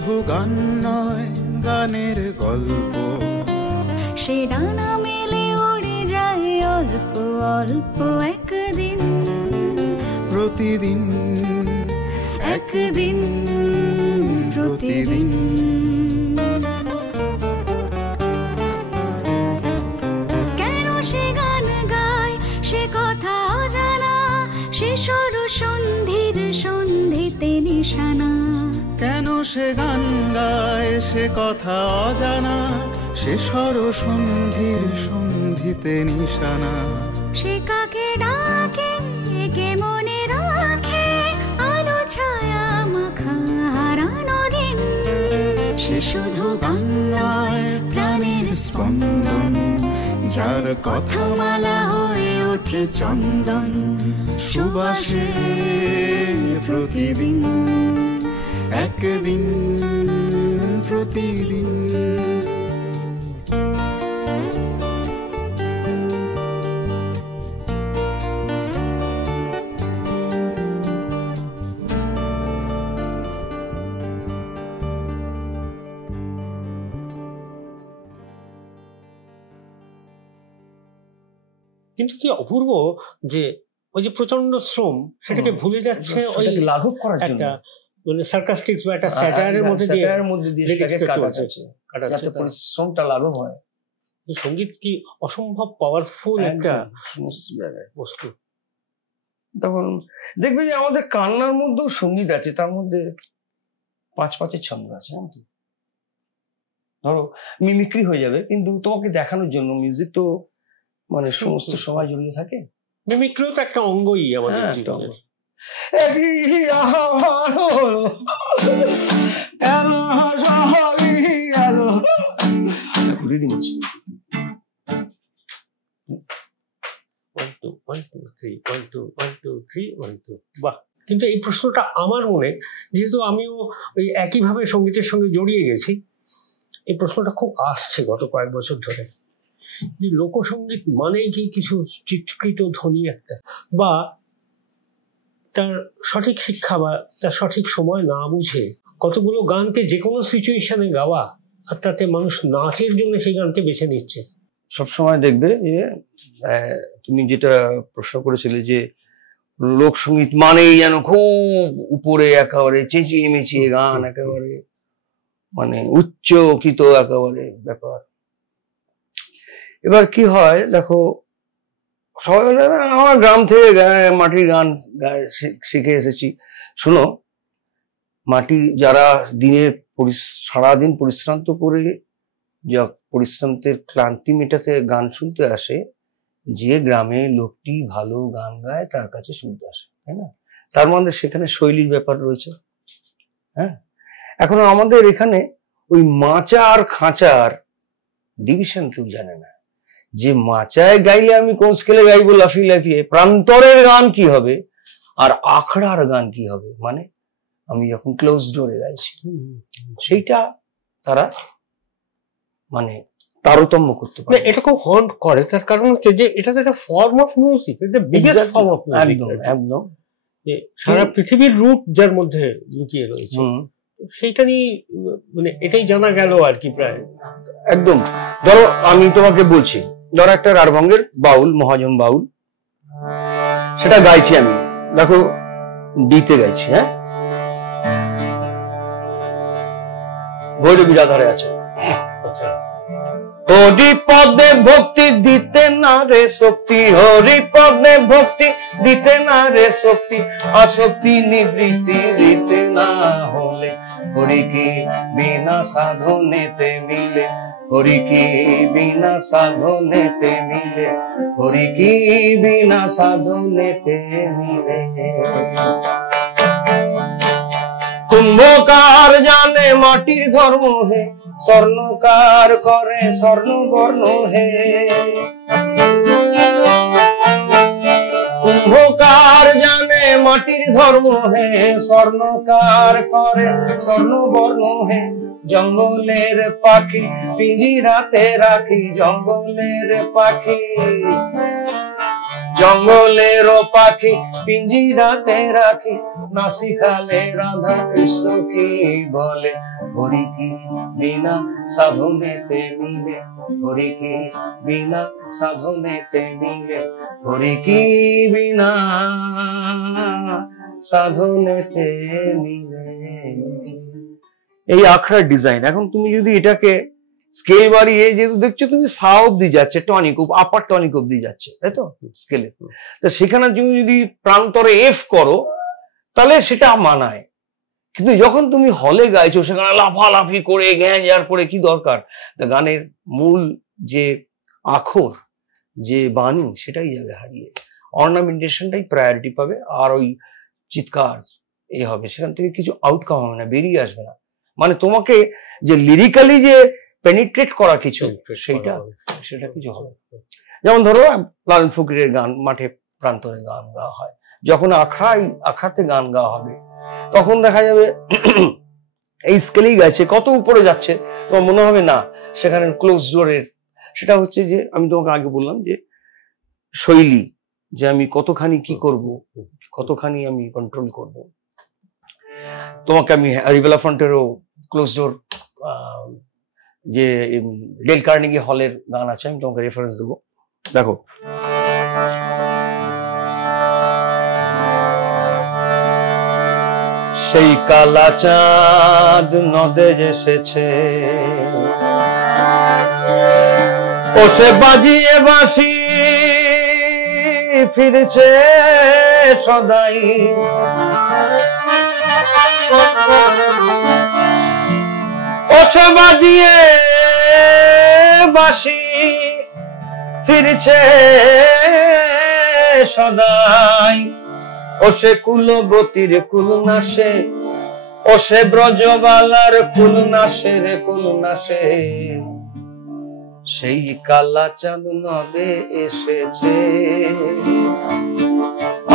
শুধু গান নয়, গানের গল্প। সে ডানা মেলে উড়ে যায় অল্প অল্প একদিন, প্রতিদিন একদিন প্রতিদিন। কেন সে গান গায় সে কথা অজানা, সে সর সন্ধির সন্ধিতে নিশানা। কেন সে গান গায় সে কথা অজানা, সে সর সন্ধির সন্ধিতে নিশানা। সে কাকে ডাকে কে মনে রাখে, আলো ছায়া মাখা হারানো দিন। সে শুধু গান নয়, প্রাণের স্পন্দন, যার কথা মালা হয়ে ওঠে চন্দন সুবাসে প্রতিদিন, একদিন প্রতিদিন। কিন্তু কি অপূর্ব যে ওই যে প্রচন্ড শ্রম সেটাকে ভুলে যাচ্ছে ওই লাঘব করার জন্য, একটা মানে সার্কাস্টিক্স বা একটা স্যাটায়ারের মধ্যে দিয়ে যাতে পরিশ্রমটা লাঘব হয়। সঙ্গীত কি অসম্ভব পাওয়ারফুল একটা বস্তু। তখন দেখবে যে আমাদের কান্নার মধ্যেও সঙ্গীত আছে, তার মধ্যে 5/5 ছন্দ আছে। ধরো মিমিক্রি হয়ে যাবে, কিন্তু তোমাকে দেখানোর জন্য মিউজিক তো মানে সমস্ত সময় জড়িয়ে থাকে। মিমিক্রিও তো একটা অঙ্গই আমাদের জীবনের। বাহ, কিন্তু এই প্রশ্নটা আমার মনে, যেহেতু আমিও ওই একইভাবে সঙ্গীতের সঙ্গে জড়িয়ে গেছি, এই প্রশ্নটা খুব আসছে গত কয়েক বছর ধরে, যে লোকসঙ্গীত মানেই কি কিছু চিৎকৃত ধ্বনি একটা, বা তার সঠিক শিক্ষা বা তার সঠিক সময় না বুঝে কতগুলো গানকে যে কোনো সিচুয়েশনে গাওয়া, আর তাতে মানুষ নাচের জন্য সেই গানকে বেছে নিচ্ছে। সবসময় দেখবে যে তুমি যেটা প্রশ্ন করেছিলে যে লোকসঙ্গীত মানেই যেন খুব উপরে একেবারে চেঁচিয়ে মেচিয়ে গান, একেবারে মানে উচ্চকিত একেবারে ব্যাপার। এবার কি হয় দেখো, সবাই আমার গ্রাম থেকে মাটির গান শিখে এসেছি। শোনো, মাটি যারা দিনের সারাদিন পরিশ্রান্ত করে পরিশ্রান্তের ক্লান্তি মেটাতে গান শুনতে আসে, যে গ্রামে লোকটি ভালো গান গায় তার কাছে শুনতে আসে, তাই না? তার মধ্যে সেখানে শৈলীর ব্যাপার রয়েছে। হ্যাঁ, এখন আমাদের এখানে ওই মাচা আর খাঁচার ডিভিশন কেউ জানে না, যে মাচায় গাইলে আমি কোন স্কেলে গাইবো লাফিয়ে লাফিয়ে, প্রান্তরের গান কি হবে আর আখড়ার গান কি হবে, মানে আমি যখন ক্লোজ ডোরে গাইছি সেইটা তারা মানে তারতম্য করতে পারে। এটা খুব হন্ট করে, তার কারণ হচ্ছে যে এটা তো একটা ফর্ম অফ মিউজিক, এটা বিগেস্ট ফর্ম অফ মিউজিক। একদম সারা পৃথিবীর রুট যার মধ্যে লুকিয়ে রয়েছে, সেইটা নিয়ে মানে এটাই জানা গেল আর কি প্রায়। একদম। ধরো আমি তোমাকে বলছি, ধরো একটা রাঢ়বঙ্গের বাউল, মহাজন বাউল, সেটা গাইছি আমি, দেখো ডিতে গাইছি। হ্যাঁ, ভৈরবী রাধারে আছে, হরি পদে ভক্তি দিতে না রে শক্তি, হরি পদে ভক্তি দিতে না রে শক্তি, আসক্তি নিবৃত্তি দিতে না হলে হরি কি বিনা সাধনেতে মিলে, হরি কি বিনা সাধনেতে মিলে, হরি কি বিনা সাধনেতে মিলে। কুম্ভকার জানে মাটির ধর্ম হে, স্বর্ণকার করে স্বর্ণবর্ণ হে। কুম্ভকার জানে মাটির ধর্ম হে, স্বর্ণকার করে স্বর্ণবর্ণ হে। জঙ্গলের পাখি পিঞ্জিরাতে রাখি, জঙ্গলের পাখি, জঙ্গলের পাখি পিঞ্জিরাতে রাখি, না শিখালে রাধা কৃষ্ণ কি বলে, হরি কি বিনা সাধনেতে মিলে, হরি কি বিনা সাধনেতে মিলে, হরি কি বিনা সাধনেতে মিলে। এই আখড়ার ডিজাইন। এখন তুমি যদি এটাকে স্কেল বাড়িয়ে, যেহেতু দেখছো তুমি সা অব্দি যাচ্ছে, টনিক আপার টনিক অব্দি যাচ্ছে, তাই তো স্কেলে, তো সেখানে তুমি যদি প্রান্তরে এফ করো তাহলে সেটা মানায়। কিন্তু যখন তুমি হলে গাইছো সেখানে লাফালাফি করে গ্যাঁজার করে কি দরকার? তা গানের মূল যে আখর, যে বাণী, সেটাই যাবে হারিয়ে। অর্নামেন্টেশনটাই প্রায়োরিটি পাবে, আর ওই চিৎকার এই হবে, সেখান থেকে কিছু আউটকাম হবে না, বেরিয়ে আসবে না। মানে তোমাকে যে লিরিক্যালি যে পেনিট্রেট করা কিছু, সেটা কিছু হবে। যেমন ধরো লালন ফকিরের গান, মাঠে প্রান্তরে গান গাওয়া হয়, যখন আখড়াতে গান গাওয়া হবে তখন দেখা যাবে এই স্কেলেই গাইছে, কত উপরে যাচ্ছে, তোমার মনে হবে না সেখানে ক্লোজ ডোরের। সেটা হচ্ছে যে আমি তোমাকে আগে বললাম যে শৈলী, যে আমি কতখানি কি করব, কতখানি আমি কন্ট্রোল করব। তোমাকে আমি রিবেলা ফ্রন্টেরও ক্লোজ ডোর, যে ডেল কার্নেগি হলের গান আছে, আমি তোমাকে রেফারেন্স দেবো, দেখো। সেই কালা চাঁদ নদে এসেছে, ও সে বাজিয়ে বাঁশি ফিরছে সদাই, ও সে বাজিয়ে বাঁশি ফিরছে সদাই, ও সে কুলবতীর কুল নাশে, ও সে ব্রজবালার কুল নাশে রে কুল নাশে, সেই কালা চাঁদ নদে এসেছে,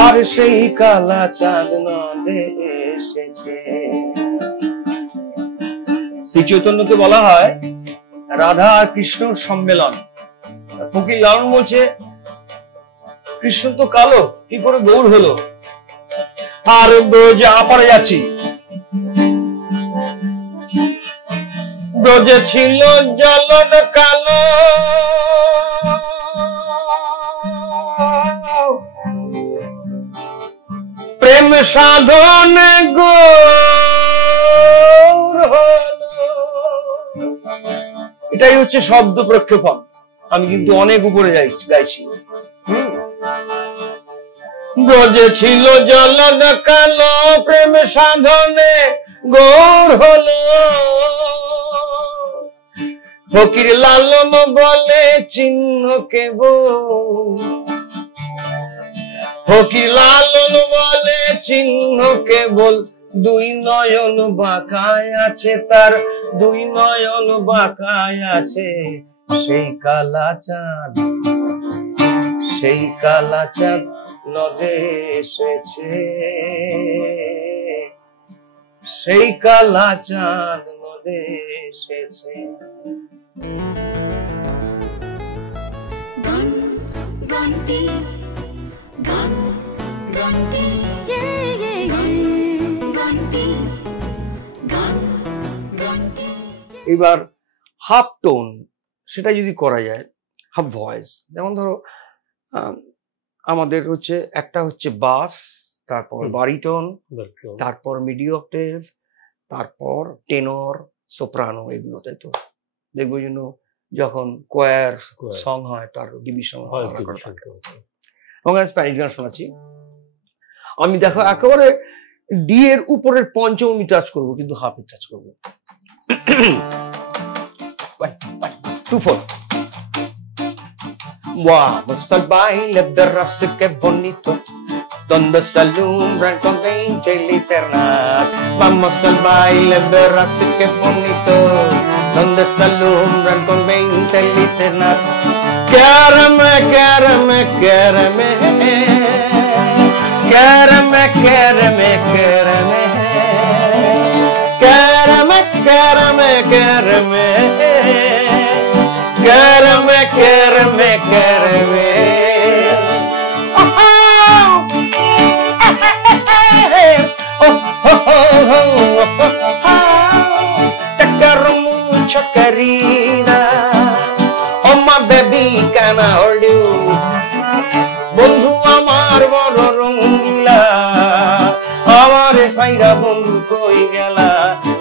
আর সেই কালা চাঁদ নদে এসেছে। শ্রী চৈতন্যকে বলা হয় রাধা আর কৃষ্ণর সম্মেলন। ফকির লালন বলছে কৃষ্ণ তো কালো, কি করে গৌর হলো? আর ব্রজে আপারে যাচ্ছি, ব্রজে ছিল জলদ কালো, প্রেম সাধন গৌর হলো। এটাই হচ্ছে শব্দ প্রক্ষেপণ। আমি কিন্তু অনেক উপরে গাইছি। ব্রজে ছিল জলদ কালো, প্রেম সাধনে গৌর হলো। ফকির লালন বলে চিহ্ন কেবল, ফকির লালন বলে চিহ্ন কেবল, দুই নয়ন বাঁকায় আছে তার, দুই নয়ন বাঁকায় আছে। সেই কালা চাঁদ, সেই কালা চাঁদ নদে এসেছে, সেই কালা চাঁদ নদে এসেছে। গান গানটি গান গানটি গানটি গান গানটি। এবার হাফ টোন, সেটা যদি করা যায়, হাফ ভয়েস, যেমন ধরো আমাদের হচ্ছে একটা হচ্ছে বাস, তারপর বারিটোন, তারপর মিডি অক্টেভ, তারপর টেনর, সোপ্রানো, এগুলো, তাই তো? দেখবো যেন যখন কোয়ার সং হয় তার ডিভিশন হয়। এবং স্প্যানিশ গান শোনাচ্ছি আমি, দেখো একেবারে ডি এর উপরের পঞ্চমী টাচ করবো, কিন্তু হাফে টাচ করবো। 2 4 Vamos al baile, verás qué bonito, donde se alumbran con 20 linternas. Vamos al baile, verás qué bonito, donde se alumbran con 20 linternas. Quéreme, quéreme, quéreme, quéreme, quéreme, quéreme, quéreme, quéreme, quéreme. Quéreme, quéreme, quéreme. Oh, oh, oh, oh, oh, oh, oh. can I hold you? বন্ধু আমার বড় রঙ্গিলা, আমার সাইরা বন্ধু কই গেলা,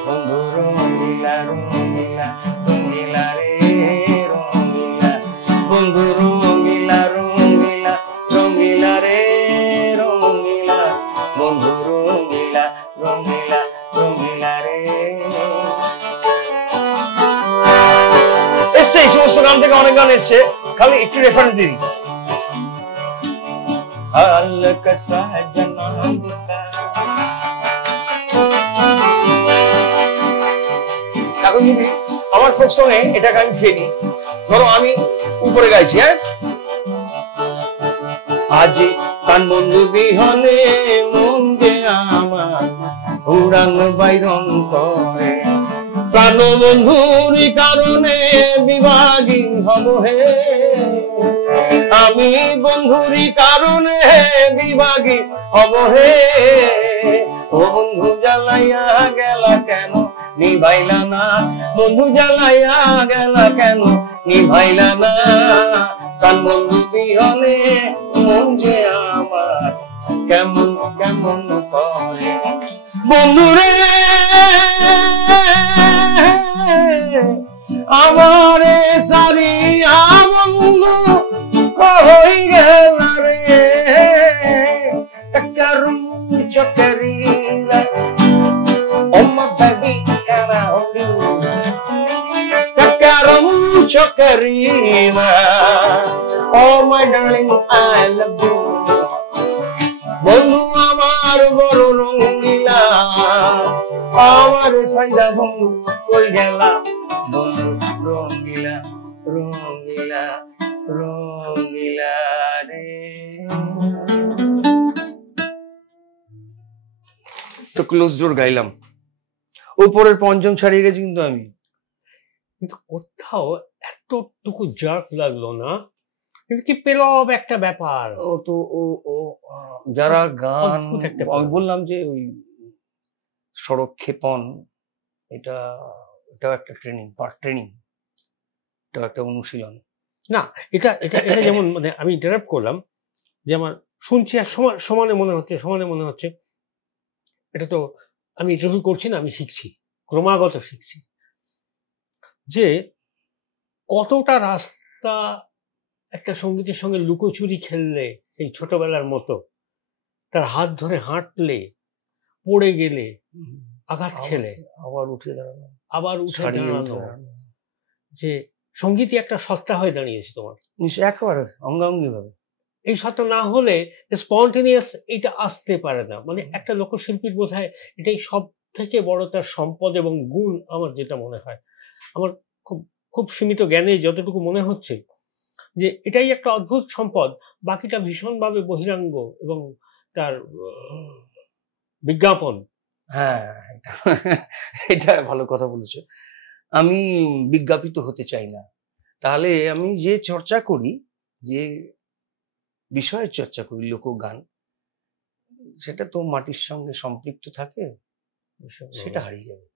বন্ধু রঙ্গিলা রঙ্গিলা রঙ্গিলা রে রঙ্গিলা, বন্ধু রঙ্গিলা রঙ্গিলা রঙ্গিলা রে রঙ্গিলা, বন্ধু রঙ্গিলা রঙ্গিলা রঙ্গিলা রে। এসছে এই সমস্ত গান থেকে অনেক গান এসছে, খালি একটু রেফারেন্স দিই। এখন যদি আমার ফোক সঙ্গে এটাকে আমি ফেলি, ধরো আমি উপরে গাইছি, হ্যাঁ, আজ কান বন্ধু বিহনে মন যে আমার উড়াং বাইরং করে, প্রাণ বন্ধুর কারণে বিভাগী হব হে, আমি বন্ধুরি কারণে বিভাগী হব হে, ও বন্ধু জ্বালাইয়া গেলা কেন নিভাইলা না, বন্ধু জ্বালাইয়া গেলা কেন নিভাইলা না, কান বন্ধু বিহনে মন যে আমার কেমন কেমন করে, বন্ধুরে আমারে সারিয়া বন্ধু কই গেল রে, তাকারুম চকরিলা ও মা baby can I hold you, তাকারুম চকরিলা oh my darling I love you, বন্ধু আমার বড় রঙ্গিলা, আমার সাইদা বন্ধু কই গেলা, বন্ধু রঙ্গিলা রঙ্গিলা রঙ্গিলা রে। তো ক্লোজ ডোর গাইলাম, উপরের পঞ্চম ছাড়িয়ে গেছি কিন্তু আমি, কিন্তু কোথাও এতটুকু জার্ক লাগলো না, কিন্তু কি পেলব একটা ব্যাপার। ও তো ও ও যারা গান, অদ্ভুত একটা আমি ব্যাপার। বললাম যে ওই সড়ক ক্ষেপণ, এটাও একটা ট্রেনিং, পার্ট ট্রেনিং, এটাও একটা অনুশীলন। না, এটা এটা এটা যেমন মানে আমি ইন্টারাপ্ট করলাম, যে আমার শুনছি আর সমানে মনে হচ্ছে এটা তো আমি ইন্টারভিউ করছি না, আমি শিখছি, ক্রমাগত শিখছি, যে কতটা রাস্তা একটা সঙ্গীতের সঙ্গে লুকোচুরি খেললে, এই ছোটবেলার মতো তার হাত ধরে হাঁটলে, পড়ে গেলে, আঘাত খেলে আবার উঠে দাঁড়ানো, আবার উঠে ছাড়িয়ে উঠে দাঁড়ানো, দাঁড়ানো, যে সঙ্গীতই একটা সত্তা হয়ে দাঁড়িয়েছে তোমার। নিশ্চয় একেবারে অঙ্গাঙ্গি ভাবে। এই সত্তা না হলে স্পন্টেনিয়াস এটা আসতে পারে না। মানে একটা লোকশিল্পীর বোধহয় এটাই সব থেকে বড় তার সম্পদ এবং গুণ, আমার যেটা মনে হয়, আমার খুব খুব সীমিত জ্ঞানে যতটুকু মনে হচ্ছে, যে এটাই একটা অদ্ভুত সম্পদ, বাকিটা ভীষণভাবে বহিরাঙ্গ এবং তার বিজ্ঞাপন। হ্যাঁ, এটা ভালো কথা বলেছো। আমি বিজ্ঞাপিত হতে চাই না, তাহলে আমি যে চর্চা করি, যে বিষয়ের চর্চা করি, লোকগান, সেটা তো মাটির সঙ্গে সম্পৃক্ত থাকে, সেটা হারিয়ে যাবে।